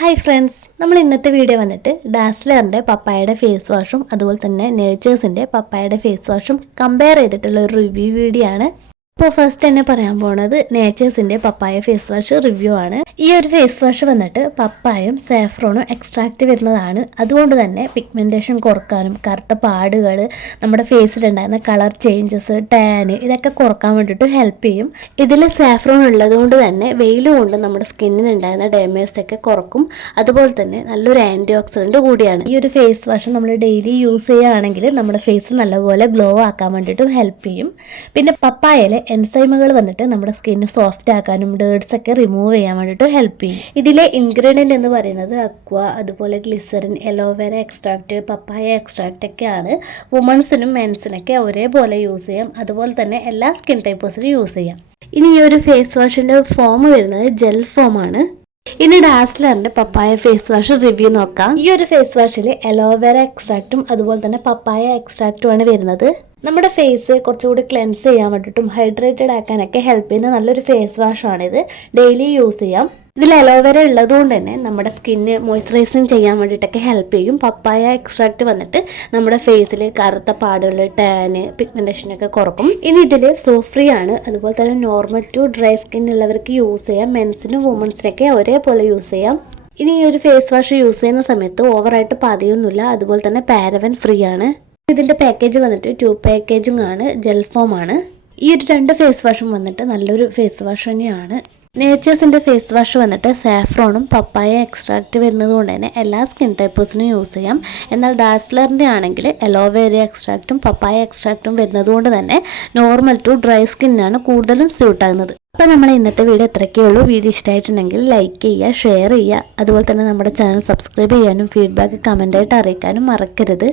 Hi friends, നമ്മൾ ഇന്നത്തെ video വന്നിട്ട് ഡാസ്ലറിൻ്റെ പപ്പായയുടെ ഫേസ് വാഷും അതുപോലെ തന്നെ നേച്ചേഴ്സിൻ്റെ പപ്പായയുടെ ഫേസ് വാഷും കമ്പയർ ചെയ്തിട്ടുള്ള ഒരു റിവ്യൂ വീഡിയോ ആണ്. ഇപ്പോൾ ഫസ്റ്റ് തന്നെ പറയാൻ പോണത് നേച്ചേഴ്സിൻ്റെ പപ്പായ ഫേസ് വാഷ് റിവ്യൂ ആണ്. ഈ ഒരു ഫേസ് വാഷ് വന്നിട്ട് പപ്പായും സാഫ്രോണും എക്സ്ട്രാക്റ്റ് വരുന്നതാണ്. അതുകൊണ്ട് തന്നെ പിഗ്മെൻറ്റേഷൻ കുറക്കാനും കറുത്ത പാടുകൾ, നമ്മുടെ ഫേസിലുണ്ടായിരുന്ന കളർ ചേഞ്ചസ്, ടാന് ഇതൊക്കെ കുറക്കാൻ വേണ്ടിയിട്ട് ഹെൽപ്പ് ചെയ്യും. ഇതിൽ സാഫ്രോൺ ഉള്ളത് കൊണ്ട് തന്നെ വെയിൽ കൊണ്ട് നമ്മുടെ സ്കിന്നിനുണ്ടായിരുന്ന ഡാമേജ് ഒക്കെ കുറക്കും. അതുപോലെ തന്നെ നല്ലൊരു ആൻറ്റി ഓക്സിഡൻറ്റ് കൂടിയാണ്. ഈ ഒരു ഫേസ് വാഷ് നമ്മൾ ഡെയിലി യൂസ് ചെയ്യുകയാണെങ്കിൽ നമ്മുടെ ഫേസ് നല്ലപോലെ ഗ്ലോ ആക്കാൻ വേണ്ടിയിട്ടും ഹെൽപ്പ് ചെയ്യും. പിന്നെ പപ്പായയിലെ എൻസൈമുകൾ വന്നിട്ട് നമ്മുടെ സ്കിന്ന് സോഫ്റ്റ് ആക്കാനും ഡേർട്സ് ഒക്കെ റിമൂവ് ചെയ്യാൻ വേണ്ടിയിട്ട് ഹെൽപ്പ് ചെയ്യും. ഇതിലെ ഇൻഗ്രീഡിയൻ്റ് എന്ന് പറയുന്നത് അക്വ, അതുപോലെ ഗ്ലിസറിൻ, എലോവേര എക്സ്ട്രാക്റ്റ്, പപ്പായ എക്സ്ട്രാക്റ്റ് ഒക്കെയാണ്. വുമൺസിനും മെൻസിനൊക്കെ ഒരേപോലെ യൂസ് ചെയ്യാം. അതുപോലെ തന്നെ എല്ലാ സ്കിൻ ടൈപ്പേഴ്സിനും യൂസ് ചെയ്യാം. ഇനി ഈ ഒരു ഫേസ് വാഷിൻ്റെ ഫോം വരുന്നത് ജെൽ ഫോമാണ്. ഇനി ഡാസ്ലറിന്റെ പപ്പായ ഫേസ് വാഷ് റിവ്യൂ നോക്കാം. ഈ ഒരു ഫേസ് വാഷിൽ എലോവേര എക്സ്ട്രാക്റ്റും അതുപോലെ തന്നെ പപ്പായ എക്സ്ട്രാക്റ്റും ആണ് വരുന്നത്. നമ്മുടെ ഫേസ് കുറച്ചുകൂടി ക്ലെൻസ് ചെയ്യാൻ വേണ്ടിയിട്ടും ഹൈഡ്രേറ്റഡ് ആക്കാനൊക്കെ ഹെൽപ്പ് ചെയ്യുന്ന നല്ലൊരു ഫേസ് വാഷാണിത്. ഡെയിലി യൂസ് ചെയ്യാം. ഇതിൽ അലോവേര ഉള്ളതുകൊണ്ട് തന്നെ നമ്മുടെ സ്കിന്ന് മോയ്സ്ചറൈസിങ് ചെയ്യാൻ വേണ്ടിയിട്ടൊക്കെ ഹെൽപ്പ് ചെയ്യും. പപ്പായ എക്സ്ട്രാക്റ്റ് വന്നിട്ട് നമ്മുടെ ഫേസിൽ കറുത്ത പാടുകൾ, ടാന്, പിഗ്മെൻറ്റേഷനൊക്കെ കുറക്കും. ഇനി ഇതിൽ സോഫ്രീ ആണ്. അതുപോലെ തന്നെ നോർമൽ ടു ഡ്രൈ സ്കിൻ ഉള്ളവർക്ക് യൂസ് ചെയ്യാം. മെൻസിനും വുമൻസിനൊക്കെ ഒരേപോലെ യൂസ് ചെയ്യാം. ഇനി ഈ ഒരു ഫേസ് വാഷ് യൂസ് ചെയ്യുന്ന സമയത്ത് ഓവറായിട്ട് പതിയൊന്നുമില്ല. അതുപോലെ തന്നെ പാരവൻ ഫ്രീ ആണ്. ഇതിൻ്റെ പാക്കേജ് വന്നിട്ട് 2 പാക്കേജും ആണ്, ജെൽ ഫോം ആണ്. ഈ ഒരു 2 ഫേസ് വാഷും വന്നിട്ട് നല്ലൊരു ഫേസ് വാഷ് തന്നെയാണ്. നേച്ചേഴ്സിൻ്റെ ഫേസ് വാഷ് വന്നിട്ട് സാഫ്രോണും പപ്പായ എക്സ്ട്രാക്റ്റ് വരുന്നത് കൊണ്ട് തന്നെ എല്ലാ സ്കിൻ ടൈപ്പേഴ്സിനും യൂസ് ചെയ്യാം. എന്നാൽ ഡാസ്ലറിൻ്റെ ആണെങ്കിൽ അലോവേര എക്സ്ട്രാക്റ്റും പപ്പായ എക്സ്ട്രാക്റ്റും വരുന്നത് കൊണ്ട് തന്നെ നോർമൽ ടു ഡ്രൈ സ്കിന്നാണ് കൂടുതലും സ്യൂട്ട് ആകുന്നത്. അപ്പോൾ നമ്മൾ ഇന്നത്തെ വീഡിയോ എത്രയൊക്കെ ഉള്ളൂ. വീഡിയോ ഇഷ്ടമായിട്ടുണ്ടെങ്കിൽ ലൈക്ക് ചെയ്യുക, ഷെയർ ചെയ്യുക. അതുപോലെ തന്നെ നമ്മുടെ ചാനൽ സബ്സ്ക്രൈബ് ചെയ്യാനും ഫീഡ്ബാക്ക് കമൻ്റായിട്ട് അറിയിക്കാനും മറക്കരുത്.